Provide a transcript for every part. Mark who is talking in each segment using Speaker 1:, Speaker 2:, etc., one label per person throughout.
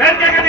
Speaker 1: बैठ के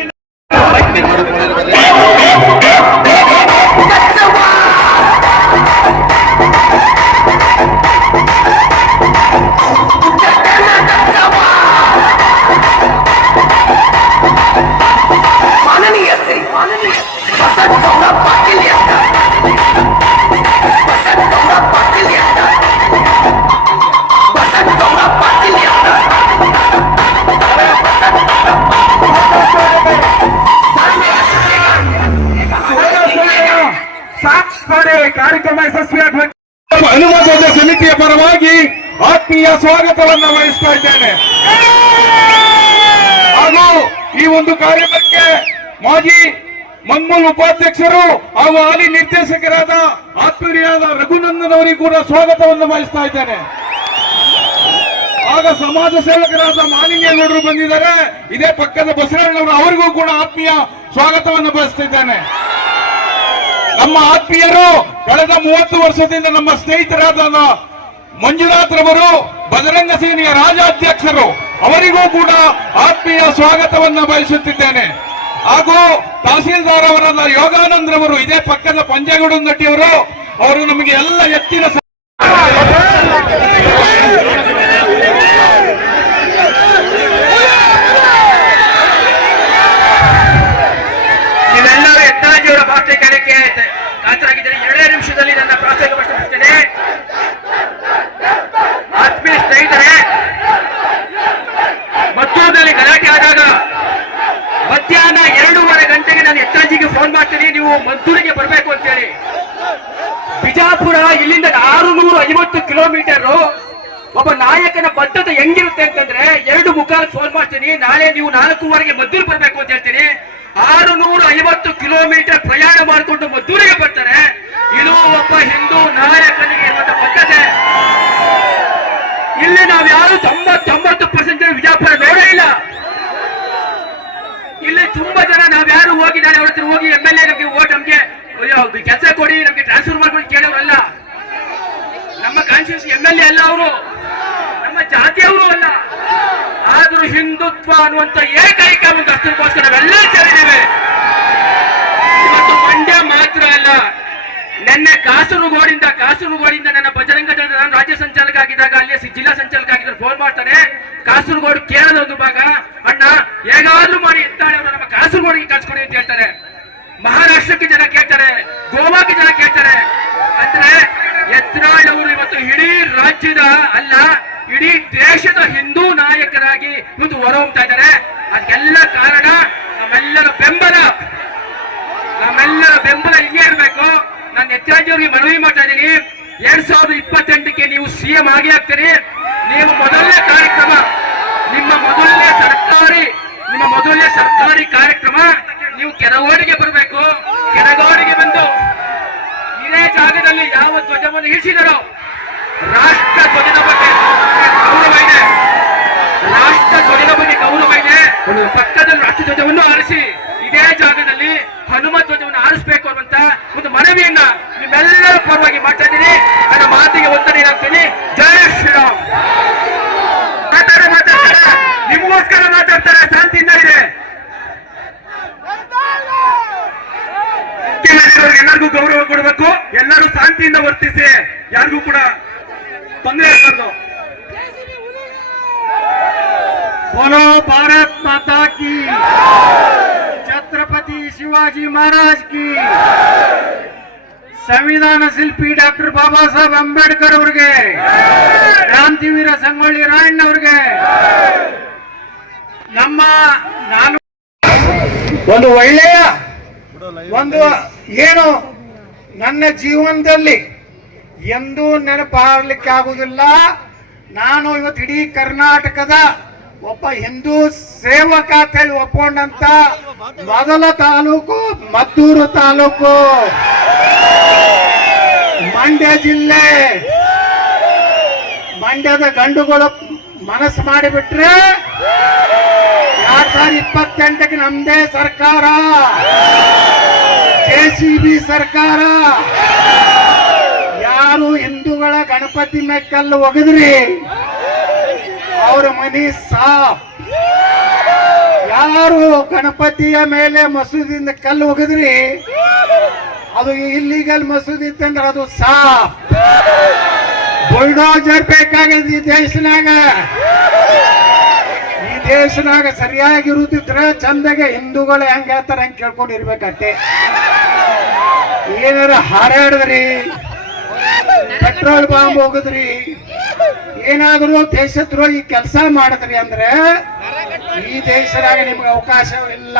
Speaker 1: ಉಪಾಧ್ಯಕ್ಷರು ಹಾಗೂ ಹಾಲಿ ನಿರ್ದೇಶಕರಾದ ಆತ್ಮೀಯರಾದ ರಘುನಂದನ್ ಅವರಿಗೆ ಕೂಡ ಸ್ವಾಗತವನ್ನು ಮಾಡಿಸ್ತಾ ಇದ್ದೇನೆ. ಆಗ ಸಮಾಜ ಸೇವಕರಾದ ಮಾಲಿಂಗೇಗೌಡರು ಬಂದಿದ್ದಾರೆ. ಇದೇ ಪಕ್ಕದ ಬಸವಣ್ಣವರು ಅವರಿಗೂ ಕೂಡ ಆತ್ಮೀಯ ಸ್ವಾಗತವನ್ನು ಬಯಸ್ತಿದ್ದೇನೆ ನಮ್ಮ ಆತ್ಮೀಯರು ಕಳೆದ ಮೂವತ್ತು ವರ್ಷದಿಂದ ನಮ್ಮ ಸ್ನೇಹಿತರಾದ ಮಂಜುನಾಥ್ ರವರು, ಬಜರಂಗ ಸೇನೆಯ ರಾಜ್ಯಾಧ್ಯಕ್ಷರು ಅವರಿಗೂ ಕೂಡ ಆತ್ಮೀಯ ಸ್ವಾಗತವನ್ನು ಬಯಸುತ್ತಿದ್ದೇನೆ. ಹಾಗೂ ತಹಸೀಲ್ದಾರ್ ಅವರಾದ ಯೋಗಾನಂದ್ರವರು ಇದೇ ಪಕ್ಕದ ಪಂಜೇಗೌಡ ಅವರು ನಮಗೆ ಎಲ್ಲ ಎತ್ತಿನ
Speaker 2: ಫೋನ್ ಮಾಡ್ತೀನಿ, ನೀವು ಮದ್ದೂರಿಗೆ ಬರಬೇಕು ಅಂತೇಳಿ. ಬಿಜಾಪುರ, ಇಲ್ಲಿಂದ ಆರುನೂರ ಐವತ್ತು ಕಿಲೋಮೀಟರ್. ಒಬ್ಬ ನಾಯಕನ ಬದ್ಧತೆ ಹೆಂಗಿರುತ್ತೆ ಅಂತಂದ್ರೆ ಎರಡು ಮುಖಾಲ್ ಫೋನ್ ಮಾಡ್ತೀನಿ, ನಾಳೆ ನೀವು ನಾಲ್ಕೂವರೆಗೆ ಮದ್ದೂರು ಬರಬೇಕು ಅಂತ ಹೇಳ್ತೀನಿ. ಆರು ನೂರ ಐವತ್ತು ಕಿಲೋಮೀಟರ್ ಪ್ರಯಾಣ ಮಾಡಿಕೊಂಡು ಮದ್ದೂರಿಗೆ ಬರ್ತಾರೆ. ಇದು ಒಬ್ಬ ಹಿಂದೂ ನಾಯಕನಿಗೆ ಇರುವಂತ ಬದ್ಧತೆ ಇಲ್ಲಿ ನಾವು ಯಾರು ತೊಂಬತ್ತೊಂಬತ್ತು ಪರ್ಸೆಂಟ್ ವಿಜಾಪುರ ನೋಡೇ ಇಲ್ಲ. ಇಲ್ಲಿ ತುಂಬಾ ಜನ ನಾವ್ ಯಾರು ಹೋಗಿದ್ದಾರೆ, ಅವ್ರ ಹತ್ರ ಹೋಗಿ ಎಂ ಎಲ್ ಎ ನಮ್ಗೆ ಓಟ್ ನಮ್ಗೆ ಕೆಲಸ ಕೊಡಿ, ನಮ್ಗೆ ಟ್ರಾನ್ಸ್ಫರ್ ಮಾಡ್ಕೊಂಡು ಕೇಳೋರಲ್ಲ. ನಮ್ಮ ಕಾನ್ಸ್ಟಿಟ್ಯೂನ್ಸಿ ಎಂ ಎಲ್ ಎ ಅಲ್ಲ ಅವರು. ನಮ್ಮ ಜಾತಿಯವರು ಅಲ್ಲ. ಆದ್ರೂ ಹಿಂದುತ್ವ ಅನ್ನುವಂತ ಏಕೈಕ ಒಂದು ಅಸ್ತಿತ್ವಕ್ಕೋಸ್ಕರ ನಾವೆಲ್ಲ ಸೇರಿದ್ದೇವೆ ಇವತ್ತು ಮಂಡ್ಯ ಮಾತ್ರ ಅಲ್ಲ ನಿನ್ನೆ ಕಾಸರಗೋಡಿಂದ ಕಾಸರಗೋಡಿಂದ ನನ್ನ ಬಜರಂಗ ದಳದ ನಾನು ರಾಜ್ಯ ಸಂಚಾಲಕ ಆಗಿದ್ದಾಗ ಅಲ್ಲಿ ಜಿಲ್ಲಾ ಸಂಚಾಲಕ ಆಗಿದ್ದಾಗ ಫೋನ್ ಮಾಡ್ತಾನೆ. ಕಾಸರಗೋಡು ಕೇರಳದ ಒಂದು ಭಾಗ. ಅಣ್ಣ, ಹೇಗಾದ್ರೂ ಮಾಡಿ ಎತ್ತಾಳೆ ಅವರು, ನಮ್ಮ ಕಾಸರಗೋಡಿಗೆ ಕಳ್ಸ್ಕೊಡಿ ಅಂತ ಹೇಳ್ತಾರೆ. ಮಹಾರಾಷ್ಟ್ರಕ್ಕೆ ಜನ ಕೇಳ್ತಾರೆ, ಗೋವಾಕ್ಕೆ ಜನ ಕೇಳ್ತಾರೆ. ಅಂದ್ರೆ ಅವರು ಇವತ್ತು ಇಡೀ ರಾಜ್ಯದ ಅಲ್ಲ, ಇಡೀ ದೇಶದ ಹಿಂದೂ ನಾಯಕರಾಗಿ ಇವತ್ತು ಹೊರಹೊಮ್ತಾ ಇದ್ದಾರೆ. ಅದಕ್ಕೆಲ್ಲ ಕಾರಣ ನಮ್ಮೆಲ್ಲರ ಬೆಂಬಲ. ನಮ್ಮೆಲ್ಲರ ಬೆಂಬಲ ಇಲ್ಲೇ ಇರಬೇಕು. ನಾನು ಹೆಚ್ಚಾಗಿ ಮನವಿ ಮಾಡ್ತಾ ಇದ್ದೀನಿ. ಎರಡ್ ಸಾವಿರದ ಇಪ್ಪತ್ತೆಂಟಕ್ಕೆ ನೀವು ಸಿಎಂ ಆಗಿ ಆಗ್ತೀರಿ. ನೀವು ಮೊದಲನೇ ಕಾರ್ಯಕ್ರಮ, ನಿಮ್ಮ ಮೊದಲನೇ ಸರ್ಕಾರಿ, ನಿಮ್ಮ ಮೊದಲನೇ ಸರ್ಕಾರಿ ಕಾರ್ಯಕ್ರಮ, ನೀವು ಕೆರಗೋಡಿಗೆ ಬರಬೇಕು. ಕೆರಗೋಡಿಗೆ ಬಂದು ಇದೇ ಜಾಗದಲ್ಲಿ ಯಾವ ಧ್ವಜವನ್ನು ಇಳಿಸಿದರೋ, ರಾಷ್ಟ್ರ ಧ್ವಜದ ಬಗ್ಗೆ ಸಂವಿಧಾನ ಶಿಲ್ಪಿ ಡಾಕ್ಟರ್ ಬಾಬಾ ಸಾಹೇಬ್ ಅಂಬೇಡ್ಕರ್ ಅವರಿಗೆ ಕ್ರಾಂತಿವೀರ ಸಂಗೊಳ್ಳಿ ರಾಯಣ್ಣ ಅವರಿಗೆ, ನಮ್ಮ ನಾನು
Speaker 3: ಒಂದು ಒಳ್ಳೆಯ ಒಂದು ಏನು ನನ್ನ ಜೀವನದಲ್ಲಿ ಎಂದೂ ನೆನಪಾಗಲಿಕ್ಕೆ ಆಗುವುದಿಲ್ಲ ನಾನು ಇವತ್ತು ಇಡೀ ಕರ್ನಾಟಕದ ಒಬ್ಬ ಹಿಂದೂ ಸೇವಕ ಅಂತೇಳಿ ಒಪ್ಕೊಂಡಂತ ಮೊದಲ ತಾಲೂಕು ಮದ್ದೂರು ತಾಲೂಕು. ಮಂಡ್ಯ ಜಿಲ್ಲೆ. ಮಂಡ್ಯದ ಗಂಡುಗಳು ಮನಸ್ಸು ಮಾಡಿಬಿಟ್ರೆ ಎರಡ್ ಸಾವಿರದ ಇಪ್ಪತ್ತೆಂಟಕ್ಕೆ ನಮ್ದೇ ಸರ್ಕಾರ. ಜೆ ಸಿ ಬಿ ಸರ್ಕಾರ. ಯಾರು ಹಿಂದೂಗಳ ಗಣಪತಿ ಮೇಲೆ ಕಲ್ಲು ಒಗದ್ರಿ? ಅವ್ರ ಮನಿ ಸಾಫ್. ಯಾರು ಗಣಪತಿಯ ಮೇಲೆ ಮಸೂದಿಯಿಂದ ಕಲ್ಲು ಒಗದ್ರಿ, ಅದು ಇಲ್ಲಿಗಲ್ ಮಸೂದಿ ಇತ್ತಂದ್ರೆ ಅದು ಸಾಫ್. ಬುಲ್ಡೋಜರ್ ಬೇಕಾಗಿದೆ ಈ ದೇಶನಾಗ. ಈ ದೇಶನಾಗ ಸರಿಯಾಗಿರುತ್ತಿದ್ರೆ ಚಂದಗೆ ಹಿಂದೂಗಳು ಹೆಂಗ್ ಹೇಳ್ತಾರ ಕೇಳ್ಕೊಂಡು ಇರ್ಬೇಕಂತೆ ಏನಾರ ಹಾರಾಡಿದ್ರಿ ಪೆಟ್ರೋಲ್ ಬಾಂಬ್ ಹೋಗಿದ್ರಿ ಏನಾದರೂ ದೇಶದ್ರೋಹಿ ಕೆಲಸ ಮಾಡಿದ್ರಿ ಅಂದ್ರೆ ಈ ದೇಶದಾಗ ನಿಮ್ಗೆ ಅವಕಾಶವಿಲ್ಲ.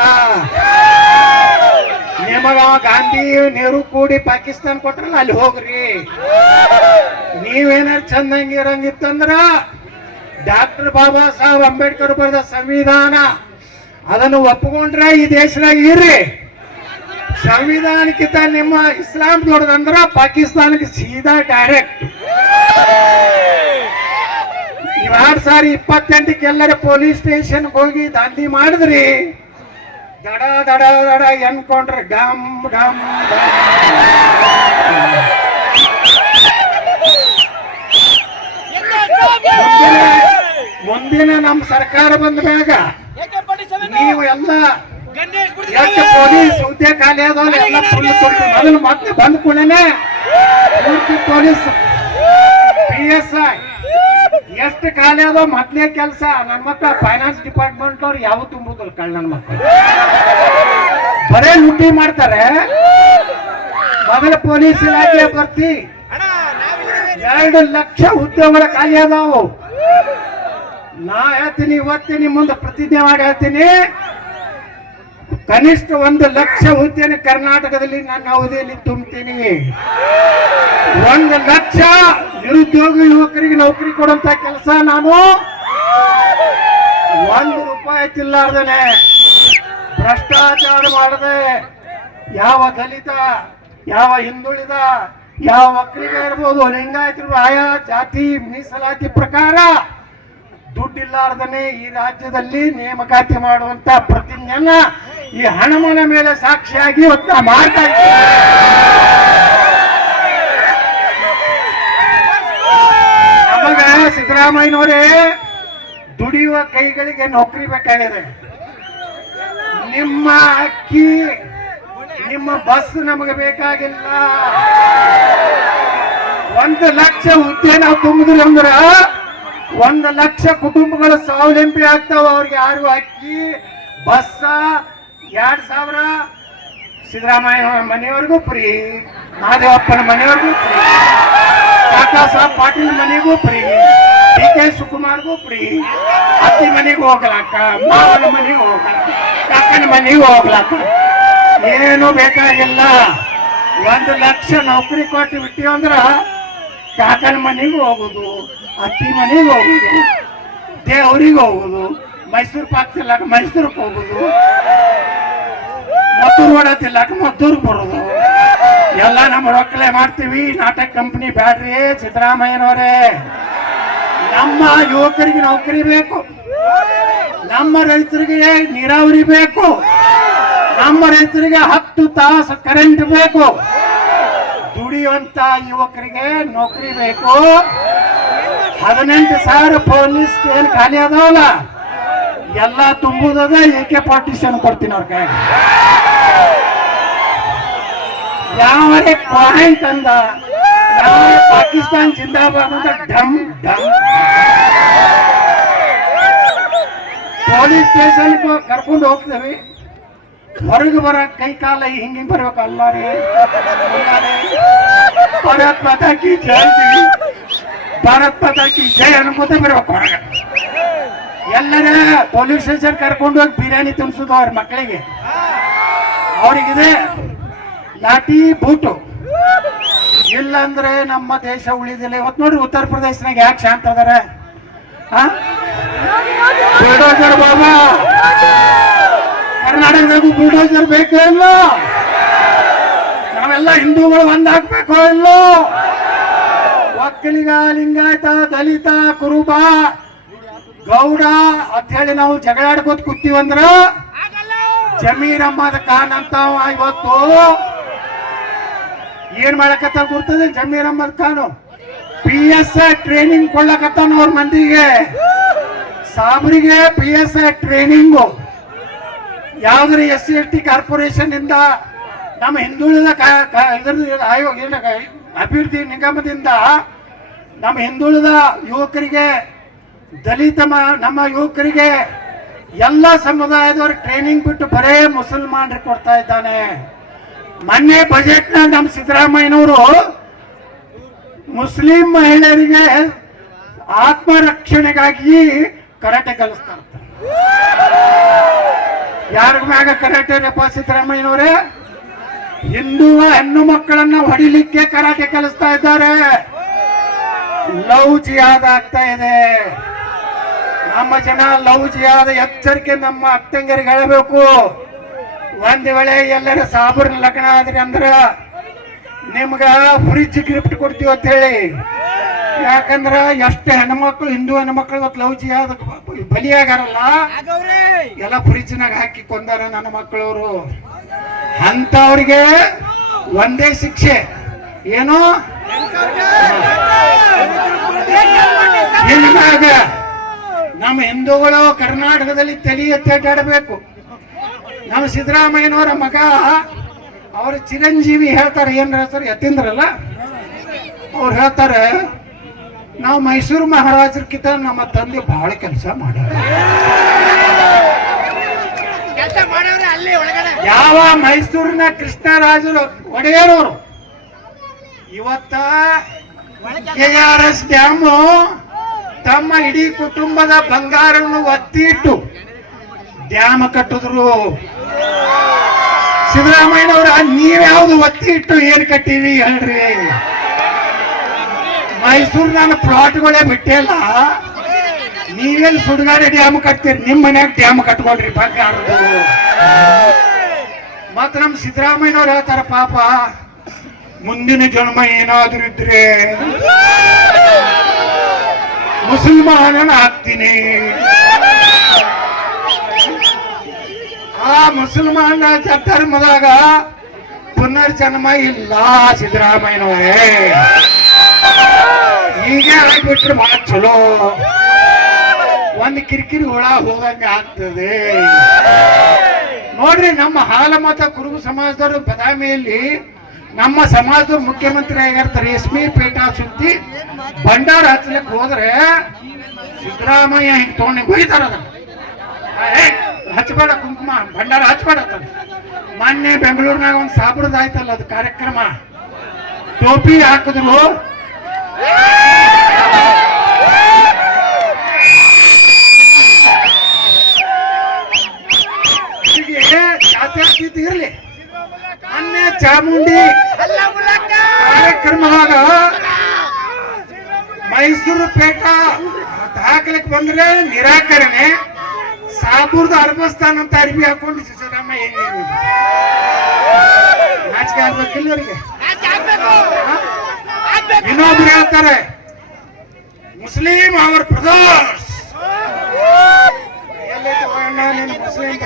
Speaker 3: ನಿಮಗ ಗಾಂಧಿ ನೆಹರು ಕೂಡಿ ಪಾಕಿಸ್ತಾನ ಕೊಟ್ರಲ್ಲ, ಅಲ್ಲಿ ಹೋಗ್ರಿ. ನೀವೇನಾರು ಚಂದಂಗೆ ಇರಂಗಿತ್ತಂದ್ರ ಡಾಕ್ಟರ್ ಬಾಬಾ ಸಾಹೇಬ್ ಅಂಬೇಡ್ಕರ್ ಬರೆದ ಸಂವಿಧಾನ, ಅದನ್ನು ಒಪ್ಪಿಕೊಂಡ್ರೆ ಈ ದೇಶದಾಗ ಇರ್ರಿ. ಸಂವಿಧಾನಕ್ಕಿಂತ ನಿಮ್ಮ ಇಸ್ಲಾಂ ದೊಡ್ಡದಂದ್ರ ಪಾಕಿಸ್ತಾನಕ್ಕೆ ಸೀದಾ ಡೈರೆಕ್ಟ್ ಎರಡ್ ಸಾರಿ ಇಪ್ಪತ್ತೆಂಟಕ್ಕೆ ಎಲ್ಲರೂ ಪೊಲೀಸ್ ಸ್ಟೇಷನ್ ಹೋಗಿ ದಾಂಧಿ ಮಾಡಿದ್ರಿ. ದಡ ದಡ ದಡ ಎನ್ಕೊಂಡ್ರೆ. ಡಮ್ ಡಮ್ ಮುಂದಿನ ಮುಂದಿನ ನಮ್ಮ ಸರ್ಕಾರ ಬಂದ ಮ್ಯಾಗ ನೀವು ಎಲ್ಲ ಎಷ್ಟು ಪೊಲೀಸ್ ಹುದ್ದೆ ಖಾಲಿ ಅದಾವಲ್ಲ ಎಲ್ಲ ಕೊಡ್ತೀವಿ. ಮೊದಲು ಮತ್ತೆ ಬಂದ ಕೂಡಲೇ ಪೂರ್ತಿ ಪೊಲೀಸ್. ಪಿ ಎಸ್ ಐ ಎಷ್ಟು ಖಾಲಿ ಅದಾವ? ಮೊದ್ಲೇ ಕೆಲಸ. ಮಕ್ಕಳ ಫೈನಾನ್ಸ್ ಡಿಪಾರ್ಟ್ಮೆಂಟ್ ಅವ್ರು ಯಾವ ತುಂಬುದಿಲ್ಲ ಕಳ್ಳ ನನ್ನ ಮಕ್ಕಳು ಬರೇ ಲುಟ್ಟಿ ಮಾಡ್ತಾರೆ. ಮೊದಲ ಪೊಲೀಸ್ ಇಲಾಖೆ ಬರ್ತಿ. ಎರಡು ಲಕ್ಷ ಉದ್ಯೋಗಗಳ ಖಾಲಿ ಅದಾವು. ನಾ ಹೇಳ್ತೀನಿ ಇವತ್ತಿನ ಮುಂದೆ ಪ್ರತಿಜ್ಞೆ ಮಾಡಿ ಹೇಳ್ತೀನಿ. ಕನಿಷ್ಠ ಒಂದು ಲಕ್ಷ ಹುದ್ದೆನ ಕರ್ನಾಟಕದಲ್ಲಿ ನನ್ನ ಅವಧಿಯಲ್ಲಿ ತುಂಬ್ತೀನಿ. ಒಂದು ಲಕ್ಷ ನಿರುದ್ಯೋಗ ಯುವಕರಿಗೆ ನೌಕರಿ ಕೊಡುವಂತ ಕೆಲಸ ನಾನು. ಒಂದು ರೂಪಾಯಿ ತಿಲ್ಲಾರ್ದೇನೆ ಭ್ರಷ್ಟಾಚಾರ ಮಾಡದೆ ಯಾವ ದಲಿತ, ಯಾವ ಹಿಂದುಳಿದ, ಯಾವ ಒಕ್ಕಲಿಗ ಇರ್ಬೋದು ಲಿಂಗಾಯತರು ಆಯಾ ಜಾತಿ ಮೀಸಲಾತಿ ಪ್ರಕಾರ ದುಡ್ಡಿಲ್ಲಾರ್ದನೆ ಈ ರಾಜ್ಯದಲ್ಲಿ ನೇಮಕಾತಿ ಮಾಡುವಂತ ಪ್ರತಿಜ್ಞೆಯನ್ನ ಈ ಹಣಮನ ಮೇಲೆ ಸಾಕ್ಷಿಯಾಗಿ ಇವತ್ತು ಮಾಡ್ತಾ ನಮಗ ಸಿದ್ದರಾಮಯ್ಯನವರೇ ದುಡಿಯುವ ಕೈಗಳಿಗೆ ನೌಕರಿ ಬೇಕಾಗಿದೆ. ನಿಮ್ಮ ಅಕ್ಕಿ, ನಿಮ್ಮ ಬಸ್ ನಮಗೆ ಬೇಕಾಗಿಲ್ಲ. ಒಂದು ಲಕ್ಷ ಹುದ್ದೆ ನಾವು ತುಂಬಿದ್ರಿ ಅಂದ್ರ ಒಂದು ಲಕ್ಷ ಕುಟುಂಬಗಳು ಸ್ವಾವಲಂಬಿ ಆಗ್ತಾವ ಅವ್ರಿಗೆ ಯಾರು ಅಕ್ಕಿ, ಬಸ್ಸ ಎರಡ್ ಸಾವಿರ ಸಿದ್ದರಾಮಯ್ಯ ಮನೆಯವ್ರಿಗೂ ಫ್ರೀ ಮಹಾದೇವಪ್ಪನ ಮನೆಯವ್ರಿಗೂ ಫ್ರೀ, ಕಾಕಾ ಸಾಹೇಬ್ ಪಾಟೀಲ್ ಮನೆಗೂ ಫ್ರೀ, ಡಿ ಕೆ ಸುಕುಮಾರ್ಗೂ ಫ್ರೀ, ಅತ್ತಿ ಮನೆಗೂ ಹೋಗ್ಲಾಕ, ಮಾವನ ಮನೆಗೂ ಹೋಗ್ಲಾಕ, ಕಾಕನ ಮನೆಗೂ ಹೋಗ್ಲಾಕ. ಏನು ಬೇಕಾಗಿಲ್ಲ. ಒಂದು ಲಕ್ಷ ನೌಕರಿ ಕೊಟ್ಟು ಬಿಟ್ಟಿವಿ ಕಾಕನ ಮನೆಗೂ ಹೋಗುದು, ಅತ್ತಿ ಮನೆಗೂ ಹೋಗುದು, ದೇವ್ರಿಗೆ ಹೋಗುದು, ಮೈಸೂರು ಪಾಕ್ ಮೈಸೂರಿಗೆ ಹೋಗುದು. ಮದ್ದೂರು ವಡ ತಿಲ್ಲಕ ಮದ್ದೂರಿಗೆ ಬರೋದು? ಎಲ್ಲ ನಮ್ಮ ರೊಕ್ಕಲೆ ಮಾಡ್ತೀವಿ, ನಾಟಕ ಕಂಪ್ನಿ ಬ್ಯಾಡ್ರಿ, ಸಿದ್ದರಾಮಯ್ಯನವರೇ. ನಮ್ಮ ಯುವಕರಿಗೆ ನೌಕರಿ ಬೇಕು. ನಮ್ಮ ರೈತರಿಗೆ ನೀರಾವರಿ ಬೇಕು. ನಮ್ಮ ರೈತರಿಗೆ ಹತ್ತು ತಾಸು ಕರೆಂಟ್ ಬೇಕು. ದುಡಿಯುವಂತ ಯುವಕರಿಗೆ ನೌಕರಿ ಬೇಕು. ಹದಿನೆಂಟು ಸಾವಿರ ಪೊಲೀಸ್ ಏನು ಖಾಲಿ ಅದಾವಲ್ಲ, ಎಲ್ಲ ತುಂಬುದದ ಎ ಕೆ ಪಾರ್ಟಿಷನ್ ಕೊಡ್ತೀನಿ ಅವ್ರ ಯಾವರೇ ಪಾಯಿಂಟ್ ಅಂದ ಪಾಕಿಸ್ತಾನ್ ಜಿಂದಾಬಾದ್ ಅಂತ ಡಮ್ ಡಮ್ ಪೊಲೀಸ್ ಸ್ಟೇಷನ್ ಕರ್ಕೊಂಡು ಹೋಗ್ತೇವೆ. ಹೊರಗೆ ಬರ ಕೈ ಕಾಲ ಹಿಂಗೆ ಬರ್ಬೇಕು ಅಲ್ಲ ರೀ ಅಲ್ಲ ರೀ. ಭಾರತ್ ಮಾತಾ ಕಿ ಜೈ ಅಂತೀವಿ. ಭಾರತ್ ಮಾತಾ ಕಿ ಜೈ ಅನ್ಕೋತ ಬರ್ಬೇಕು ಎಲ್ಲರ ಪೊಲೀಸ್ ಸ್ಟೇಷನ್ ಕರ್ಕೊಂಡು ಹೋಗಿ ಬಿರಿಯಾನಿ ತಿನ್ಸೋದು ಅವ್ರ ಮಕ್ಕಳಿಗೆ. ಅವ್ರಿಗಿದೆ. ಲಾಠಿ ಬೂಟು. ಇಲ್ಲಂದ್ರೆ ನಮ್ಮ ದೇಶ ಉಳಿದಿಲ್ಲ. ಇವತ್ತು ನೋಡ್ರಿ ಉತ್ತರ ಪ್ರದೇಶನಾಗ ಯಾಕೆ ಶಾಂತ ಅದಾರ? ಬುಲ್ಡೋಸರ್ ಬಾಬಾ. ಕರ್ನಾಟಕದಾಗೂ ಬುಲ್ಡೋಸರ್ ಬೇಕೋ ಇಲ್ಲ? ನಾವೆಲ್ಲ ಹಿಂದೂಗಳು ಒಂದಾಗ್ಬೇಕೋ ಇಲ್ಲ ಇಲ್ಲೋ? ಒಕ್ಕಲಿಗ ಲಿಂಗಾಯತ ದಲಿತ ಕುರುಬ ಗೌಡ ಅಂತ ಹೇಳಿ ನಾವು ಜಗಳಾಡ್ಕೋತ ಕೂತೀವಂದ್ರ? ಜಮೀರ್ ಅಹಮದ್ ಖಾನ್ ಅಂತ ಇವತ್ತು. ಏನ್ ಮಾಡಕತ್ತ ಗುರ್ತದೆ? Zameer Ahmed P S I training ಕೊಡ್ಲಕತ್ತಾನ ಅವ್ರ ಮಂದಿಗೆ. ಸಾಬ್ರಿಗೆ ಪಿ ಎಸ್ ಐ ಟ್ರೈನಿಂಗು ಯಾವ್ದ್ರ S C S T corporation ಇಂದ ನಮ್ಮ ಹಿಂದುಳಿದ ಆಯೋಗ ಅಭಿವೃದ್ಧಿ ನಿಗಮದಿಂದ ನಮ್ಮ ಹಿಂದುಳಿದ ಯುವಕರಿಗೆ, ದಲಿತ ನಮ್ಮ ಯುವಕರಿಗೆ ಎಲ್ಲ ಸಮುದಾಯದವ್ರಿಗೆ ಟ್ರೈನಿಂಗ್ ಬಿಟ್ಟು ಬರೇ ಮುಸಲ್ಮಾನರಿಗೆ ಕೊಡ್ತಾ ಇದ್ದಾನೆ. ಮೊನ್ನೆ ಬಜೆಟ್ನ ನಮ್ಮ ಸಿದ್ದರಾಮಯ್ಯನವರು ಮುಸ್ಲಿಂ ಮಹಿಳೆಯರಿಗೆ ಆತ್ಮರಕ್ಷಣೆಗಾಗಿ ಕರಾಟೆ ಕಲಿಸ್ತಾ ಇರ್ತಾರೆ. ಯಾರ ಮ್ಯಾಗ ಕರಾಟೆ ರಪ್ಪ ಸಿದ್ದರಾಮಯ್ಯನವರೇ? ಹಿಂದೂ ಹೆಣ್ಣು ಮಕ್ಕಳನ್ನ ಹೊಡಿಲಿಕ್ಕೆ ಕರಾಟೆ ಕಲಿಸ್ತಾ ಇದ್ದಾರೆ. ಲವ್ ಜಿಯಾದ ಆಗ್ತಾ ಇದೆ. ನಮ್ಮ ಜನ ಲವ್ ಜಿಯಾದ ಎಚ್ಚರಿಕೆ ನಮ್ಮ ಅತ್ತಂಗರಿಗೆ ಹೇಳಬೇಕು. ಒಂದ್ ವೇಳೆ ಎಲ್ಲರ ಸಾಬರ್ ಲಗ್ನ ಆದ್ರಿ ಅಂದ್ರ ನಿಮ್ಗ ಫ್ರಿಜ್ ಗಿಫ್ಟ್ ಕೊಡ್ತೀವಿ ಅಂತ ಹೇಳಿ. ಯಾಕಂದ್ರ ಎಷ್ಟು ಹೆಣ್ಮಕ್ಳು, ಹಿಂದೂ ಹೆಣ್ಮಕ್ಳು ಇವತ್ತು ಲವ್ ಜಿಯಾದ ಬಲಿಯಾಗಾರಲ್ಲ. ಎಲ್ಲ ಫ್ರಿಜ್ನಾಗ ಹಾಕಿ ಕೊಂದಾರ ನನ್ನ ಮಕ್ಕಳವರು ಅಂತವ್ರಿಗೆ ಒಂದೇ ಶಿಕ್ಷೆ. ಏನು? ನಮ್ಮ ಹಿಂದೂಗಳು ಕರ್ನಾಟಕದಲ್ಲಿ ತಲೆ ಎತ್ತಾಡಬೇಕು ನಮ್ಮ ಸಿದ್ದರಾಮಯ್ಯನವರ ಮಗ ಅವರು ಚಿರಂಜೀವಿ ಹೇಳ್ತಾರೆ ಏನು ಹೇಳ್ತಾರೆ ಎತ್ತಿಂದ್ರಲ್ಲ ಅವ್ರು ಹೇಳ್ತಾರೆ ನಾವು ಮೈಸೂರು ಮಹಾರಾಜರ್ಕಿಂತ ನಮ್ಮ ತಂದೆ ಬಹಳ ಕೆಲಸ ಮಾಡ್ಯಾರ. ಯಾವ ಮೈಸೂರಿನ ಕೃಷ್ಣರಾಜರು ಒಡೆಯರವರು? ಇವತ್ತ ಕೆ ಆರ್ ಎಸ್ ಡ್ಯಾಮು ತಮ್ಮ ಇಡೀ ಕುಟುಂಬದ ಬಂಗಾರವನ್ನು ಒತ್ತಿಟ್ಟು ಡ್ಯಾಮ್ ಕಟ್ಟಿದ್ರು. ಸಿದ್ದರಾಮಯ್ಯನವ್ರ ನೀವ್ಯಾವ್ದು ಒತ್ತಿ ಇಟ್ಟು ಏನ್ ಕಟ್ಟೀವಿ ಹೇಳ್ರಿ? ಮೈಸೂರು ನಾನು ಪ್ಲಾಟ್ಗಳೇ ಬಿಟ್ಟಿಲ್ಲ ನೀವೇನ್ ಸುಡ್ಗಾಡೆ ಡ್ಯಾಮ್ ಕಟ್ತೀರಿ? ನಿಮ್ಮ ಮನ್ಯಾಗ ಡ್ಯಾಮ್ ಕಟ್ಕೊಂಡ್ರಿ ಬಂಗಾರದು ಮತ್ತ ನಮ್ ಸಿದ್ದರಾಮಯ್ಯನವ್ರು ಹೇಳ್ತಾರ, ಪಾಪ, ಮುಂದಿನ ಜನ್ಮ ಏನಾದ್ರೂ ಇದ್ರೆ ಮುಸಲ್ಮಾನನ ಆಗ್ತೀನಿ ಆ ಮುಸಲ್ಮಾನ ಧರ್ಮದಾಗ ಪುನರ್ಜನ್ಮ ಇಲ್ಲ ಸಿದ್ದರಾಮಯ್ಯನವರೇ. ಹೀಗೆ ಆಗ್ಬಿಟ್ರೆ ಬಹಳ ಚಲೋ. ಒಂದ್ ಕಿರಿಕಿರಿ ಹುಳ ಹೋಗಂಗೆ ಆಗ್ತದೆ. ನೋಡ್ರಿ, ನಮ್ಮ ಹಾಲಮತ ಕುರುಬ ಸಮಾಜದವರು ಬದಾಮಿಯಲ್ಲಿ ನಮ್ಮ ಸಮಾಜದ ಮುಖ್ಯಮಂತ್ರಿ ಆಗಿರ್ತಾರೆ ರೇಷ್ಮೆ ಪೇಟಾ ಸುದ್ದಿ ಭಂಡಾರ ಹಚ್ಚಲಿಕ್ಕೆ ಹೋದ್ರೆ ಸಿದ್ದರಾಮಯ್ಯ ಹಿಂಗೆ ತಗೊಂಡು ಹೋಗಿದಾರ ಹಚ್ಬೇಡ ಕುಂಕುಮ, ಭಂಡಾರ ಹಚ್ಬೇಡ. ಮೊನ್ನೆ ಬೆಂಗಳೂರಿನಾಗ ಒಂದು ಸಾಬ್ರದ ಆಯ್ತಲ್ಲ ಅದು ಕಾರ್ಯಕ್ರಮ. ಟೋಪಿ ಹಾಕಿದ್ರು. ಇರ್ಲಿ. ಮೊನ್ನೆ ಚಾಮುಂಡಿ ಕಾರ್ಯಕ್ರಮದಾಗ ಮೈಸೂರು ಪೇಟ ಹಾಕ್ಲಿಕ್ಕೆ ಬಂದ್ರೆ ನಿರಾಕರಣೆ. ಸಾಬೂರ್ದು ಅರ್ಬಸ್ತಾನ ಅಂತ ಅರ್ಬಿ ಹಾಕೊಂಡು ಸಿದ್ದರಾಮಯ್ಯ ಹೆಂಗೆ ನಾಚಿಕೆ ಆಗ್ಬೇಕಿಲ್ಲ ಅವರಿಗೆ ಇನ್ನೊಬ್ರು ಹೇಳ್ತಾರೆ ಮುಸ್ಲಿಂ ಅವರ್ ಪ್ರದರ್ಶ್ ಮುಸ್ಲಿಂ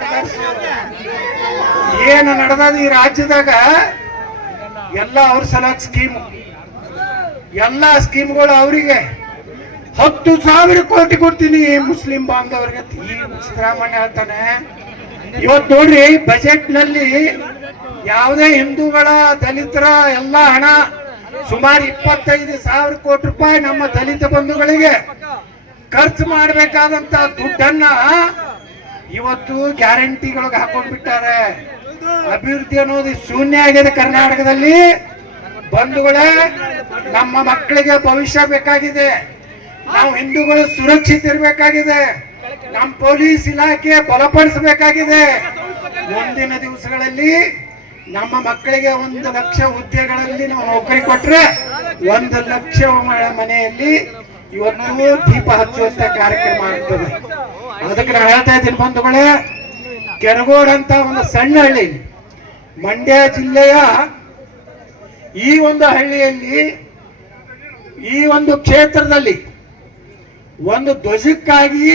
Speaker 3: ಏನು ನಡೆದದ ಈ ರಾಜ್ಯದಾಗ? ಎಲ್ಲ ಅವ್ರ ಸಲಕ್ ಸ್ಕೀಮ್. ಎಲ್ಲ ಸ್ಕೀಮ್ಗಳು ಅವರಿಗೆ. ಹತ್ತು ಸಾವಿರ ಕೋಟಿ ಕೊಡ್ತೀನಿ ಮುಸ್ಲಿಂ ಬಾಂಧವರಿಗೆ. ಸಿದ್ದರಾಮಣ್ಣ ಹೇಳ್ತಾನೆ. ಇವತ್ತು ನೋಡ್ರಿ ಬಜೆಟ್ನಲ್ಲಿ ಯಾವುದೇ ಹಿಂದೂಗಳ ದಲಿತರ ಎಲ್ಲ ಹಣ ಸುಮಾರು ಇಪ್ಪತ್ತೈದು ಸಾವಿರ ಕೋಟಿ ರೂಪಾಯಿ ನಮ್ಮ ದಲಿತ ಬಂಧುಗಳಿಗೆ ಖರ್ಚು ಮಾಡಬೇಕಾದಂತ ದುಡ್ಡನ್ನ ಇವತ್ತು ಗ್ಯಾರಂಟಿಗಳಿಗೆ ಹಾಕೊಂಡ್ಬಿಟ್ಟಾರೆ. ಅಭಿವೃದ್ಧಿ ಅನ್ನೋದು ಶೂನ್ಯ ಆಗಿದೆ ಕರ್ನಾಟಕದಲ್ಲಿ. ಬಂಧುಗಳೇ, ನಮ್ಮ ಮಕ್ಕಳಿಗೆ ಭವಿಷ್ಯ ಬೇಕಾಗಿದೆ. ನಾವು ಹಿಂದೂಗಳು ಸುರಕ್ಷಿತ ಇರಬೇಕಾಗಿದೆ ನಮ್ಮ ಪೊಲೀಸ್ ಇಲಾಖೆ ಬಲಪಡಿಸಬೇಕಾಗಿದೆ. ಮುಂದಿನ ದಿವಸಗಳಲ್ಲಿ ನಮ್ಮ ಮಕ್ಕಳಿಗೆ ಒಂದು ಲಕ್ಷ ಹುದ್ದೆಗಳಲ್ಲಿ ನಾವು ನೌಕರಿ ಕೊಟ್ರೆ ಒಂದು ಲಕ್ಷ ಮನೆಯಲ್ಲಿ ಇವತ್ತು ದೀಪ ಹಚ್ಚುವಂತ ಕಾರ್ಯಕ್ರಮ ಆಗ್ತದೆ. ಅದಕ್ಕೆ ನಾನು ಹೇಳ್ತಾ ಇದ್ದೀನಿ ಬಂಧುಗಳೇ, ಕೆರಗೋಡ್ ಅಂತ ಒಂದು ಸಣ್ಣ ಹಳ್ಳಿ ಮಂಡ್ಯ ಜಿಲ್ಲೆಯ ಈ ಒಂದು ಹಳ್ಳಿಯಲ್ಲಿ ಈ ಒಂದು ಕ್ಷೇತ್ರದಲ್ಲಿ ಒಂದು ಧ್ವಜಕ್ಕಾಗಿ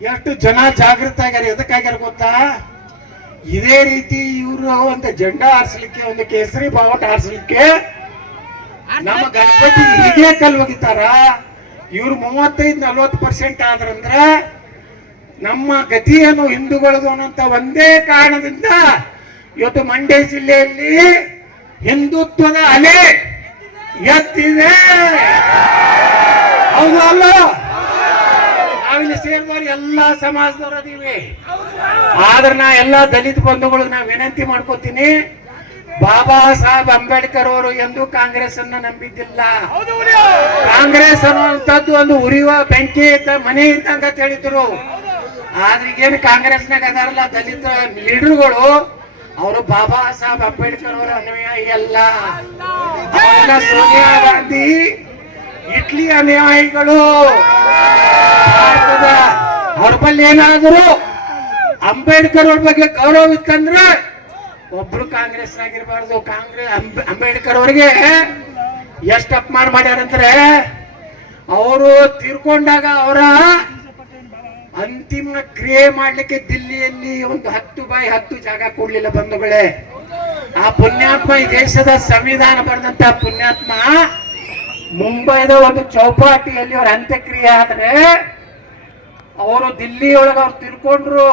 Speaker 3: ಎಷ್ಟು ಜನ ಜಾಗೃತ ಆಗ್ಯಾರ ಎದಕ್ಕಾಗ್ಯಾರ ಗೊತ್ತಾ? ಇದೇ ರೀತಿ ಇವರು ಒಂದು ಜೆಂಡಾ ಆರಿಸ್ಲಿಕ್ಕೆ ಒಂದು ಕೇಸರಿ ಬಾವಟ ಹಾರಿಸ್ಲಿಕ್ಕೆ ನಮ್ಮ ಗಣಪತಿ ಹೀಗೆ ಕಲ್ಲು ಒಗಿತಾರ ಇವ್ರು ಮೂವತ್ತೈದು ನಲ್ವತ್ತು ಪರ್ಸೆಂಟ್ ಆದ್ರಂದ್ರ ನಮ್ಮ ಗತಿಯನ್ನು ಹಿಂದೂಗಳದು ಅನ್ನೋಂತ ಒಂದೇ ಕಾರಣದಿಂದ ಇವತ್ತು ಮಂಡ್ಯ ಜಿಲ್ಲೆಯಲ್ಲಿ ಹಿಂದುತ್ವದ ಅಲೆ ಎತ್ತಿದೆ ಹೌದು ನಾವಿಲ್ಲಿ ಎಲ್ಲ ಸಮಾಜದವ್ರು ಅದೀವಿ. ಆದ್ರೆ ನಾ ಎಲ್ಲ ದಲಿತ ಬಂಧುಗಳಿಗೆ ನಾ ವಿನಂತಿ ಮಾಡ್ಕೋತೀನಿ, ಬಾಬಾ ಸಾಹೇಬ್ ಅಂಬೇಡ್ಕರ್ ಅವರು ಎಂದು ಕಾಂಗ್ರೆಸ್ ಅನ್ನ ನಂಬಿದ್ದಿಲ್ಲ. ಕಾಂಗ್ರೆಸ್ ಅನ್ನುವಂಥದ್ದು ಒಂದು ಉರಿಯುವ ಬೆಂಕಿ ಇದ್ದ ಮನೆ ಇದ್ದಂಗ ಹೇಳಿದ್ರು ಆದ್ರೆ ಈಗೇನು ಕಾಂಗ್ರೆಸ್ನಾಗ ಅದಾರಲ್ಲ, ದಲಿತ ಲೀಡರ್ಗಳು, ಅವರು ಬಾಬಾ ಸಾಹೇಬ್ ಅಂಬೇಡ್ಕರ್ ಅವರ ಅನ್ವಯ ಎಲ್ಲ ಸೋನಿಯಾ ಗಾಂಧಿ ಇಟ್ಲಿ ನ್ಯಾಯಿಗಳು ಭಾರತದ ಅವ್ರ ಏನಾದ್ರು ಅಂಬೇಡ್ಕರ್ ಅವ್ರ ಬಗ್ಗೆ ಗೌರವ ಇತ್ತಂದ್ರೆ ಒಬ್ರು ಕಾಂಗ್ರೆಸ್ ಆಗಿರ್ಬಾರ್ದು. ಕಾಂಗ್ರೆಸ್ ಅಂಬೇಡ್ಕರ್ ಅವ್ರಿಗೆ ಎಷ್ಟು ಅಪಮಾನ ಮಾಡ್ಯಾರಂದ್ರೆ ಅವರು ತೀರ್ಕೊಂಡಾಗ ಅವರ ಅಂತಿಮ ಕ್ರಿಯೆ ಮಾಡ್ಲಿಕ್ಕೆ ದಿಲ್ಲಿಯಲ್ಲಿ ಒಂದು ಹತ್ತು ಬಾಯಿ ಹತ್ತು ಜಾಗ ಕೊಡ್ಲಿಲ್ಲ ಬಂಧುಗಳೇ. ಆ ಪುಣ್ಯಾತ್ಮ ಈ ದೇಶದ ಸಂವಿಧಾನ ಬರೆದಂತ ಪುಣ್ಯಾತ್ಮ ಮುಂಬೈದ ಒಂದು ಚೌಪಾಟಿಯಲ್ಲಿ ಅವ್ರ ಅಂತ್ಯಕ್ರಿಯೆ ಆದ್ರೆ, ಅವರು ದಿಲ್ಲಿ ಒಳಗೆ ಅವ್ರು ತಿರ್ಕೊಂಡ್ರು.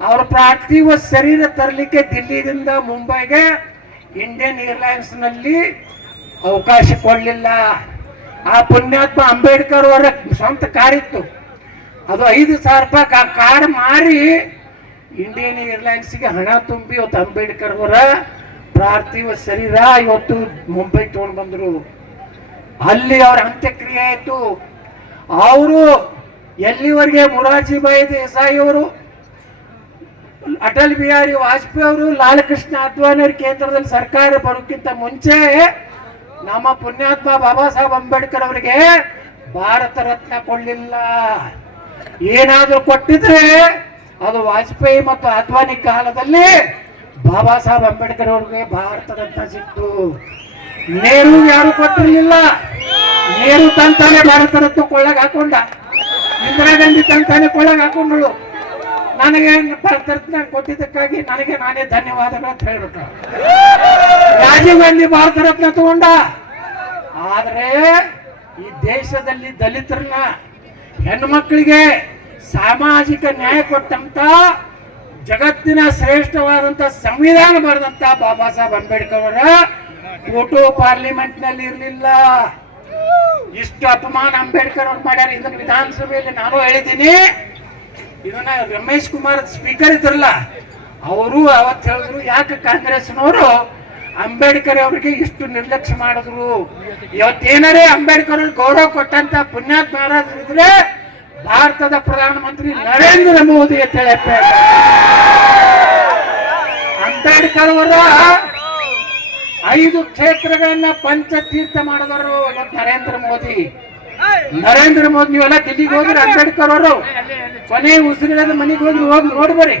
Speaker 3: ಅವ್ರ ಪಾರ್ಥಿವ ಶರೀರ ತರಲಿಕ್ಕೆ ದಿಲ್ಲಿದಿಂದ ಮುಂಬೈಗೆ ಇಂಡಿಯನ್ ಏರ್ಲೈನ್ಸ್ನಲ್ಲಿ ಅವಕಾಶ ಕೊಡಲಿಲ್ಲ. ಆ ಪುಣ್ಯಾತ್ಮ ಅಂಬೇಡ್ಕರ್ ಅವರ ಸ್ವಂತ ಕಾರ್ ಇತ್ತು ಅದು ಐದು ಸಾವಿರ ರೂಪಾಯಿ ಆ ಕಾರ್ ಮಾರಿ ಇಂಡಿಯನ್ ಏರ್ಲೈನ್ಸ್ಗೆ ಹಣ ತುಂಬಿ ಇವತ್ತು ಅಂಬೇಡ್ಕರ್ ಅವರ ಪಾರ್ಥಿವ ಶರೀರ ಇವತ್ತು ಮುಂಬೈ ತೊಗೊಂಡು ಬಂದ್ರು ಅಲ್ಲಿ ಅವರ ಅಂತ್ಯಕ್ರಿಯೆ ಆಯಿತು ಅವರು ಎಲ್ಲಿವರೆಗೆ ಮೊರಾರ್ಜಿಭಾಯಿ ದೇಸಾಯಿ ಅವರು, ಅಟಲ್ ಬಿಹಾರಿ ವಾಜಪೇಯಿ ಅವರು, ಲಾಲಕೃಷ್ಣ ಅದ್ವಾನಿಯವ್ರ ಕೇಂದ್ರದಲ್ಲಿ ಸರ್ಕಾರ ಬರೋಕ್ಕಿಂತ ಮುಂಚೆ ನಮ್ಮ ಪುಣ್ಯಾತ್ಮ ಬಾಬಾ ಸಾಹೇಬ್ ಅಂಬೇಡ್ಕರ್ ಅವರಿಗೆ ಭಾರತ ರತ್ನ ಕೊಡ್ಲಿಲ್ಲ. ಏನಾದರೂ ಕೊಟ್ಟಿದ್ರೆ ಅದು ವಾಜಪೇಯಿ ಮತ್ತು ಅದ್ವಾನಿ ಕಾಲದಲ್ಲಿ ಬಾಬಾ ಸಾಹೇಬ್ ಅಂಬೇಡ್ಕರ್ ಅವ್ರಿಗೆ ಭಾರತ ರತ್ನ ಸಿಕ್ತು. ನೆಹರು ಯಾರು ಕೊಟ್ಟಿರಲಿಲ್ಲ. ನೇರು ತಂತಾನೆ ಭಾರತ ರತ್ನ ಕೊಳ್ಳಾಗ ಹಾಕೊಂಡ. ಇಂದಿರಾ ಗಾಂಧಿ ತಂತಾನೆ ಕೊಳ್ಳಾಗ ಹಾಕೊಂಡಳು. ನನಗೆ ಭಾರತ ರತ್ನ ಕೊಟ್ಟಿದ್ದಕ್ಕಾಗಿ ನನಗೆ ನಾನೇ ಧನ್ಯವಾದಗಳು ಅಂತ ಹೇಳ್ಬಿಟ್ಟು ರಾಜೀವ್ ಗಾಂಧಿ ಭಾರತ ರತ್ನ ತಗೊಂಡ. ಆದ್ರೆ ಈ ದೇಶದಲ್ಲಿ ದಲಿತರನ್ನ ಹೆಣ್ಮಕ್ಳಿಗೆ ಸಾಮಾಜಿಕ ನ್ಯಾಯ ಕೊಟ್ಟಂತ, ಜಗತ್ತಿನ ಶ್ರೇಷ್ಠವಾದಂತ ಸಂವಿಧಾನ ಬರೆದಂತ ಬಾಬಾ ಸಾಹೇಬ್ ಅಂಬೇಡ್ಕರ್ ಅವರ ಫೋಟೋ ಪಾರ್ಲಿಮೆಂಟ್ನಲ್ಲಿ ಇರಲಿಲ್ಲ. ಇಷ್ಟು ಅಪಮಾನ ಅಂಬೇಡ್ಕರ್ ಅವ್ರು ಮಾಡ್ಯಾರ, ಇದನ್ನ ವಿಧಾನಸಭೆಯಲ್ಲಿ ನಾನು ಹೇಳಿದ್ದೀನಿ. ಇದನ್ನ ರಮೇಶ್ ಕುಮಾರ್ ಸ್ಪೀಕರ್ ಇದ್ರಲ್ಲ, ಅವರು ಅವತ್ತು ಹೇಳಿದ್ರು, ಯಾಕೆ ಕಾಂಗ್ರೆಸ್ನವರು ಅಂಬೇಡ್ಕರ್ ಅವರಿಗೆ ಇಷ್ಟು ನಿರ್ಲಕ್ಷ್ಯ ಮಾಡಿದ್ರು? ಇವತ್ತೇನಾರೇ ಅಂಬೇಡ್ಕರ್ ಅವ್ರಿಗೆ ಗೌರವ ಕೊಟ್ಟಂತ ಪುಣ್ಯಾತ್ ಇದ್ರೆ ಭಾರತದ ಪ್ರಧಾನಮಂತ್ರಿ ನರೇಂದ್ರ ಮೋದಿ ಅಂತ ಹೇಳಪ್ಪ. ಅಂಬೇಡ್ಕರ್ ಅವರ ಐದು ಕ್ಷೇತ್ರಗಳನ್ನ ಪಂಚತೀರ್ಥ ಮಾಡಿದವರು ನರೇಂದ್ರ ಮೋದಿ. ನರೇಂದ್ರ ಮೋದಿ ನೀವೆಲ್ಲ ದಿಲ್ಲಿಗೆ ಹೋಗ್ರಿ ಅಂಬೇಡ್ಕರ್ ಅವರು ಕೊನೆ ಉಸಿರಿಲ್ಲದ ಮನೆಗೆ ಹೋಗಿ ಹೋಗಿ ನೋಡ್ಬರಿ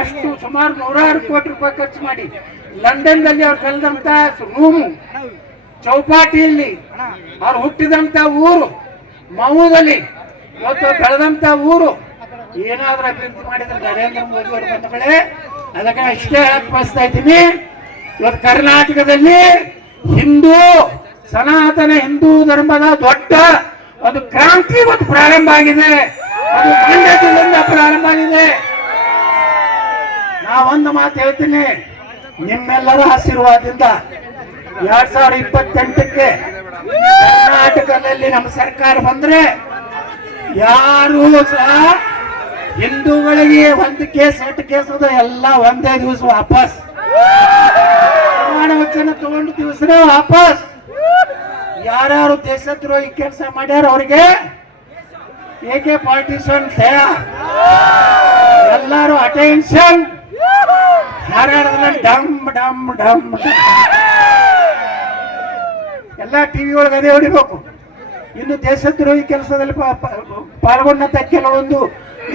Speaker 3: ಎಷ್ಟು ಸುಮಾರು ನೂರಾರು ಕೋಟಿ ರೂಪಾಯಿ ಖರ್ಚು ಮಾಡಿ. ಲಂಡನ್ ದಲ್ಲಿ ಅವ್ರು ಕಲ್ದಂತ ರೂಮು ಚೌಪಾಟಿಯಲ್ಲಿ ಅವ್ರು ಹುಟ್ಟಿದಂತ ಊರು ಮೌದಲ್ಲಿ ಇವತ್ತು ಬೆಳೆದಂತ ಊರು. ಏನಾದ್ರೂ ಅಭಿವೃದ್ಧಿ ಮಾಡಿದ್ರೆ ನರೇಂದ್ರ ಮೋದಿ ಅವರು ಬಂದಗಳೇ ಅದಕ್ಕೆ ಇಷ್ಟೇ ಹೇಳಕ್ ಬಯಸ್ತಾ ಇದ್ದೀನಿ. ಇವತ್ತು ಕರ್ನಾಟಕದಲ್ಲಿ ಹಿಂದೂ ಸನಾತನ ಹಿಂದೂ ಧರ್ಮದ ದೊಡ್ಡ ಒಂದು ಕ್ರಾಂತಿ ಒಂದು ಪ್ರಾರಂಭ ಆಗಿದೆ. ಅದು ಮಂಡ್ಯದಿಂದ ಪ್ರಾರಂಭ ಆಗಿದೆ. ನಾವೊಂದು ಮಾತು ಹೇಳ್ತೀನಿ. ನಿಮ್ಮೆಲ್ಲರ ಆಶೀರ್ವಾದದಿಂದ ಎರಡ್ ಸಾವಿರದ ಇಪ್ಪತ್ತೆಂಟಕ್ಕೆ ಕರ್ನಾಟಕದಲ್ಲಿ ನಮ್ಮ ಸರ್ಕಾರ ಬಂದ್ರೆ ಯಾರು ಸಹ ಹಿಂದೂಗಳಿಗೆ ಒಂದು ಕೇಸ್, ಎರಡು ಕೇಸ್ ಎಲ್ಲ ಒಂದೇ ದಿವಸ ವಾಪಸ್. ಪ್ರಮಾಣ ವಚನ ತಗೊಂಡು ದಿವಸನೇ ವಾಪಸ್. ಯಾರ್ಯಾರು ದೇಶದ್ರೋಹಿ ಕೆಲಸ ಮಾಡ್ಯಾರ ಅವರಿಗೆ? ಏಕೆ ಪಾಲಿಟಿಷಿಯನ್ ಎಲ್ಲರೂ ಅಟೆನ್ಷನ್ ಹಾರಾಡೋದ್ರಲ್ಲಿ ಡಮ್ ಡಮ್ ಡಮ್. ಎಲ್ಲ ಟಿವಿ ಒಳಗೆ ಅದೇ ಹೊಡಿಬೇಕು. ಇನ್ನು ದೇಶದ್ರೋಹಿ ಕೆಲಸದಲ್ಲಿ ಪಾಲ್ಗೊಂಡಂತ ಕೆಲವೊಂದು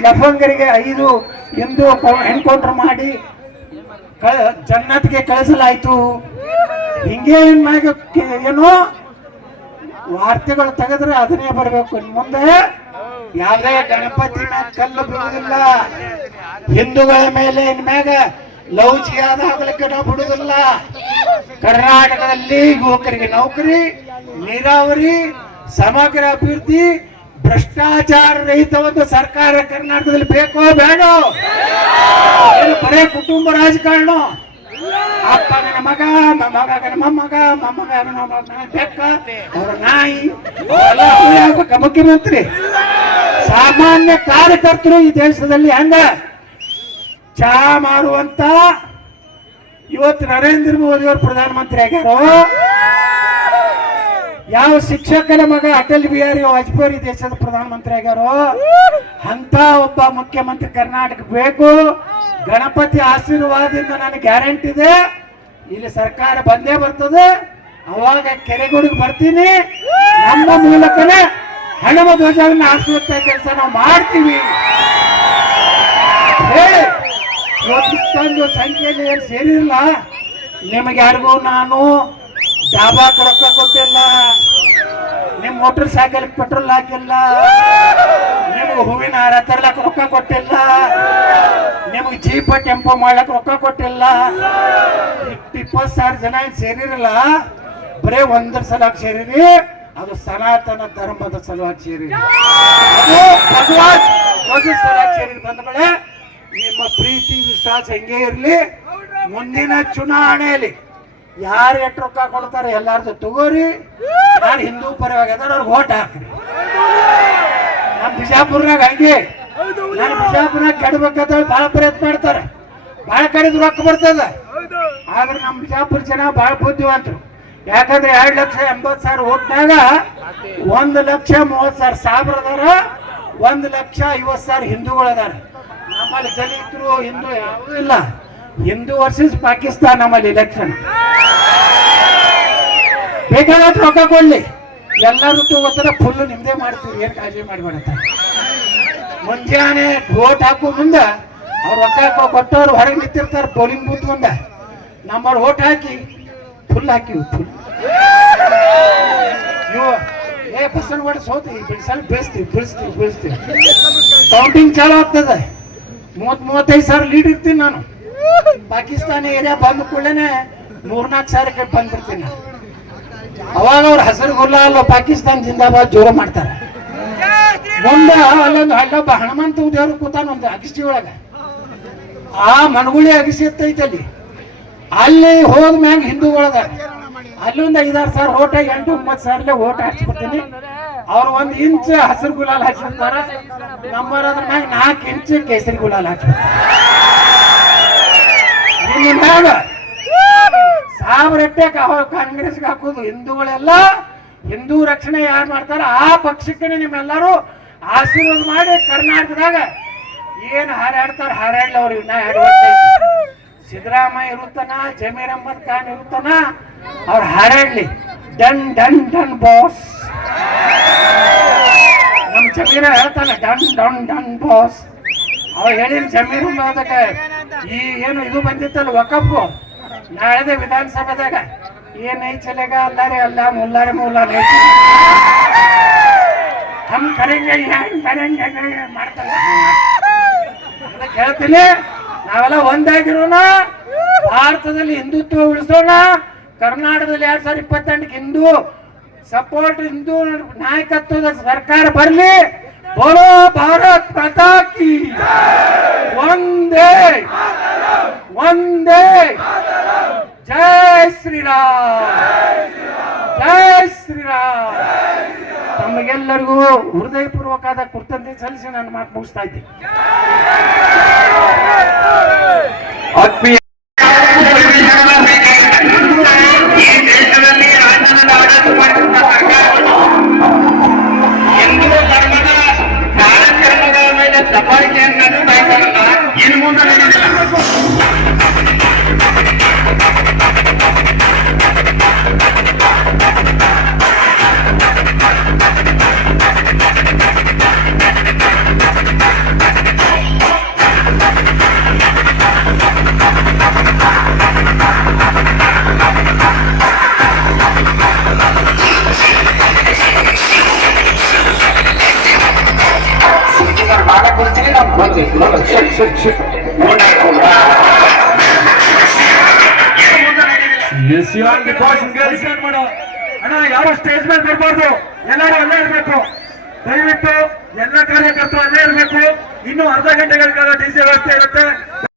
Speaker 3: ಲಫಂಗರಿಗೆ ಐದು ಎಂದು ಎನ್ಕೌಂಟರ್ ಮಾಡಿ ಜನ್ನತ್ಗೆ ಕಳಿಸಲಾಯ್ತು. ಹಿಂಗೆ ಏನ್ ಮ್ಯಾಗ ಏನೋ ವಾರ್ತೆಗಳು ತೆಗೆದ್ರೆ ಅದನ್ನೇ ಬರಬೇಕು. ಮುಂದೆ ಯಾವುದೇ ಗಣಪತಿ ಮ್ಯಾಗ ಕಲ್ಲು ಬಿಡುವುದಿಲ್ಲ ಹಿಂದೂಗಳ ಮೇಲೆ ಇನ್ಮ್ಯಾಗ ಲೌಚಿಯಾದ ಆಗ್ಲಿಕ್ಕೆ ನಾವು ಬಿಡುವುದಿಲ್ಲ. ಕರ್ನಾಟಕದಲ್ಲಿ ಯುವಕರಿಗೆ ನೌಕರಿ, ನೀರಾವರಿ, ಸಮಗ್ರ ಅಭಿವೃದ್ಧಿ ಭ್ರಷ್ಟಾಚಾರ ರಹಿತ ಒಂದು ಸರ್ಕಾರ ಕರ್ನಾಟಕದಲ್ಲಿ ಬೇಕೋ ಬೇಡ? ಬರೇ ಕುಟುಂಬ ರಾಜಕಾರಣ. ಅಪ್ಪನ ಮಗ ಮಗನ ಮೊಮ್ಮಗ ಮೊಮ್ಮಗ ಮೊಮ್ಮಗನ ಬೆಕ್ಕ ಅವರ ನಾಯಿ. ಮುಖ್ಯಮಂತ್ರಿ? ಸಾಮಾನ್ಯ ಕಾರ್ಯಕರ್ತರು ಈ ದೇಶದಲ್ಲಿ ಹಂಗ? ಚಹಾ ಮಾರುವಂತ ಇವತ್ತು ನರೇಂದ್ರ ಮೋದಿ ಅವರು ಪ್ರಧಾನಮಂತ್ರಿ ಆಗ್ಯಾರೋ? ಯಾವ ಶಿಕ್ಷಕನ ಮಗ ಅಟಲ್ ಬಿಹಾರಿ ವಾಜಪೇಯಿ ದೇಶದ ಪ್ರಧಾನಮಂತ್ರಿ ಆಗ್ಯಾರೋ? ಅಂತ ಒಬ್ಬ ಮುಖ್ಯಮಂತ್ರಿ ಕರ್ನಾಟಕ ಬೇಕು. ಗಣಪತಿ ಆಶೀರ್ವಾದದಿಂದ ನನಗೆ ಗ್ಯಾರಂಟಿ ಇದೆ. ಇಲ್ಲಿ ಸರ್ಕಾರ ಬಂದೇ ಬರ್ತದೆ. ಅವಾಗ ಕೆರೆಗೂಡಿಗೆ ಬರ್ತೀನಿ. ನಮ್ಮ ಮೂಲಕನೇ ಹಣಮ ಧ್ವಜವನ್ನು ಆರಿಸುವಂತ ಕೆಲಸ ನಾವು ಮಾಡ್ತೀವಿ. ಒಂದು ಸಂಖ್ಯೆಯಲ್ಲಿ ಏನು ಸೇರಿಲ್ಲ ನಿಮಗೆ ಯಾರಿಗೂ ನಾನು ಡಾಬಾಕ್ ರೊಕ್ಕ ಕೊಟ್ಟಿಲ್ಲ. ಮೋಟರ್ ಸೈಕಲ್, ಪೆಟ್ರೋಲ್ ಹಾಕಿಲ್ಲ. ನಿಮ್ಗೆ ಹೂವಿನ ಹಾರ ತರ್ಲಕ್ ರೊಕ್ಕ ಕೊಟ್ಟಿಲ್ಲ. ನಿಮ್ಗೆ ಜೀಪ ಟೆಂಪೋ ಮಾಡ್ಲಕ್ ರೊಕ್ಕ ಕೊಟ್ಟಿಲ್ಲ. ಇಪ್ಪತ್ತು ಸಾವಿರ ಜನ ಏನು ಸೇರಿರಲ್ಲ? ಬರೇ ಒಂದ್ರ ಸಲುವಾಗಿ ಸೇರಿರಿ. ಅದು ಸನಾತನ ಧರ್ಮದ ಸಲುವಾಗಿ ಸೇರಿ ಸೇರಿರಿ ಬಂಧುಗಳೇ. ನಿಮ್ಮ ಪ್ರೀತಿ, ವಿಶ್ವಾಸ ಹೆಂಗೆ ಇರಲಿ? ಮುಂದಿನ ಚುನಾವಣೆಯಲ್ಲಿ. ಯಾರು ಎಷ್ಟು ರೊಕ್ಕ ಕೊಡ್ತಾರೆ? ಎಲ್ಲಾರ್ದು ತಗೋರಿ. ನಾನು ಹಿಂದೂ ಪರವಾಗಿ ಅದಾರ ಅವ್ರಿಗೆ ಓಟ್ ಹಾಕ್ರಿ. ನಮ್ಮ ಬಿಜಾಪುರ್ನಾಗ ಹಂಗೆ. ನಾನು ಬಿಜಾಪುರ್ನಾಗ ಕೆಡಬೇಕಂತ ಭಾಳ ಪ್ರಯತ್ನ ಮಾಡ್ತಾರೆ. ಭಾಳ ಕಡೆದು ರೊಕ್ಕ ಬರ್ತದೆ. ಆದ್ರೆ ನಮ್ಮ ಬಿಜಾಪುರ ಜನ ಭಾಳ ಬುದ್ಧಿವಂತರು. ಯಾಕಂದ್ರೆ ಎರಡು ಲಕ್ಷ ಎಂಬತ್ತು ಸಾವಿರ ಓಟ್ನಾಗ ಒಂದು ಲಕ್ಷ ಮೂವತ್ತು ಸಾವಿರ ಸಾವಿರ ಅದಾರ, ಒಂದು ಲಕ್ಷ ಐವತ್ತು ಸಾವಿರ ಹಿಂದೂಗಳು ಅದಾರ. ನಮ್ಮಲ್ಲಿ ದಲಿತರು, ಹಿಂದೂ ಯಾವುದೂ ಇಲ್ಲ. ಹಿಂದೂ ವರ್ಸಸ್ ಪಾಕಿಸ್ತಾನ ನಮ್ಮಲ್ಲಿ ಇಲೆಕ್ಷನ್ ಬೇಕಾದಷ್ಟು ರೊಕ್ಕ ಕೊಡ್ಲಿ. ಎಲ್ಲರೂ ತಗೋತಾರ ಫುಲ್ ನಿಮ್ದೇ ಮಾಡ್ತೀವಿ, ಏನು ಕಾಳಜಿ ಮಾಡ್ಬೇಡತ್ತ ಮುಂಜಾನೆ ವೋಟ್ ಹಾಕೋ ಮುಂದ ಅವ್ರು ರೊಕ್ಕ ಕೊಟ್ಟವ್ರು ಹೊರಗೆ ನಿಂತಿರ್ತಾರೆ ಪೋಲಿಂಗ್ ಬೂತ್ ಮುಂದ. ನಮ್ಮವ್ರು ಓಟ್ ಹಾಕಿ ಫುಲ್ ಹಾಕಿವಿ ಫುಲ್ ಇವು, ಏ ಬಸ್ಸನ್ ಮಾಡಿ ಸೋತಿ ಬಿಡಿಸಲ್ ಬೀಳಿಸ್ತೀವಿ ಬೀಳಿಸ್ತೀವಿ ಕೌಂಟಿಂಗ್ ಚಾಲು ಆಗ್ತದೆ. ಮೂವತ್ ಮೂವತ್ತೈದು ಸಾವಿರ ಲೀಡ್ ಇರ್ತೀನಿ ನಾನು. ಪಾಕಿಸ್ತಾನಿ ಏರಿಯಾ ಬಂದ ಕೂಡಲೇ ಮೂರ್ನಾಲ್ಕು ಸಾವಿರಕ್ಕೆ ಬಂದ್ಬಿಡ್ತೀನಿ ನಾನು. ಅವಾಗ ಅವ್ರ ಹಸಿರು ಗುಲಾಲ್ ಪಾಕಿಸ್ತಾನ ಜಿಂದಾಬಾದ್ ಜೋರ ಮಾಡ್ತಾರೆ. ಮುಂದೆ ಅಲ್ಲೊಂದು ಹಳ್ಳಪ್ಪ ಹನುಮಂತ ದೇವ್ರು ಕೂತಾನ ಒಂದು ಅಗಸ್ಟಿ ಒಳಗ. ಆ ಮಣಗುಳಿ ಅಗಸಿ ಎತ್ತೈತೆ ಅಲ್ಲಿ. ಅಲ್ಲಿ ಹೋದ ಮ್ಯಾಗ ಹಿಂದೂಗಳದ. ಅಲ್ಲೊಂದು ಐದಾರು ಸಾವಿರ ಓಟ ಎಂಟು ಒಂಬತ್ತು ಸಾವಿರ ಓಟ್ ಹಾಕ್ಸ್ಬಿಡ್ತೀನಿ. ಅವ್ರು ಒಂದು ಇಂಚ್ ಹಸಿರು ಗುಲಾಲ್ ಹಾಕ್ಸಿರ್ತಾರ ನಂಬರ್ ಅದ್ರ ಮ್ಯಾಗ ನಾಲ್ಕು ಇಂಚ್ ಕೇಸರಿ ಗುಲಾಲ್ ಹಾಕ್ಸ್ಬಿಡ್ತಾರೆ. ಎಟ್ಟೆಗೆ ಕಾಂಗ್ರೆಸ್ಗೆ ಹಾಕೋದು ಹಿಂದೂಗಳೆಲ್ಲ ಹಿಂದೂ ರಕ್ಷಣೆ ಯಾರು ಮಾಡ್ತಾರ ಆ ಪಕ್ಷಕ್ಕೆ ನಿಮ್ಮೆಲ್ಲರೂ ಆಶೀರ್ವಾದ ಮಾಡಿ ಕರ್ನಾಟಕದಾಗ ಏನು ಹಾರಾಡ್ತಾರ ಹಾರಾಡ್ಲಿ ಅವ್ರು ಇನ್ನ ಎರಡು ವರ್ಷ ಸಿದ್ದರಾಮಯ್ಯ ಇರುತ್ತಾನ? ಜಮೀರ್ ಅಹಮದ್ ಖಾನ್ ಇರುತ್ತಾನ? ಅವ್ರು ಹಾರಾಡ್ಲಿ. Done done done, boss. ನಮ್ಮ ಜಮೀರ ಹೇಳ್ತಾನೆ, ಡನ್ ಡನ್ ಡನ್, ಬಾಸ್. ಅವ್ರು ಹೇಳಿದ್ರು ಜಮೀರು ಅಹಮದ್ ಈ ಏನು ಇದು ಬಂದಿತ್ತಲ್ಲ ವಕಫು ನಾಳೆದೆ ವಿಧಾನಸಭೆದಾಗ ಏನ್ ಐ ಚಲೆಗ ಅಲ್ಲಾರೆ, ಅಲ್ಲ, ಮುಲ್ಲಾರೆ ಮುಲ್ಲ ಹಮ್ ಕರೆಂಗೆ ಕರೆಂಗೆ ಕರೆಂಗೆ ಮಾಡ್ತಾರ. ಅದಕ್ಕೆ ಹೇಳ್ತೀನಿ, ನಾವೆಲ್ಲ ಒಂದಾಗಿರೋಣ. ಭಾರತದಲ್ಲಿ ಹಿಂದುತ್ವ ಉಳಿಸೋಣ. ಕರ್ನಾಟಕದಲ್ಲಿ ಎರಡ್ ಸಾವಿರದ ಇಪ್ಪತ್ತೆಂಟಕ್ಕೆ ಹಿಂದೂ ಸಪೋರ್ಟ್ ಹಿಂದೂ ನಾಯಕತ್ವದ ಸರ್ಕಾರ ಬರಲಿ. ಬೋಲೋ ಭಾರತ್ ಮಾತಾ ಕಿ ಒಂದೇ ಒಂದೇ ಜೈ ಶ್ರೀರಾಮ್! ಜೈ ಶ್ರೀರಾಮ್! ತಮಗೆಲ್ಲರಿಗೂ ಹೃದಯಪೂರ್ವಕವಾದ ಕೃತಜ್ಞತೆ ಸಲ್ಲಿಸಿ ನನ್ನ ಮಾತು ಮುಗಿಸ್ತಾ ಇದ್ದೀನಿ.
Speaker 1: ಆತ್ಮೀಯ
Speaker 2: ಈ ದೇಶದಲ್ಲಿ
Speaker 1: ಅಣ್ಣ ಯಾವ ಸ್ಟೇಜ್ ಮೇಲೆ ಬರಬಾರ್ದು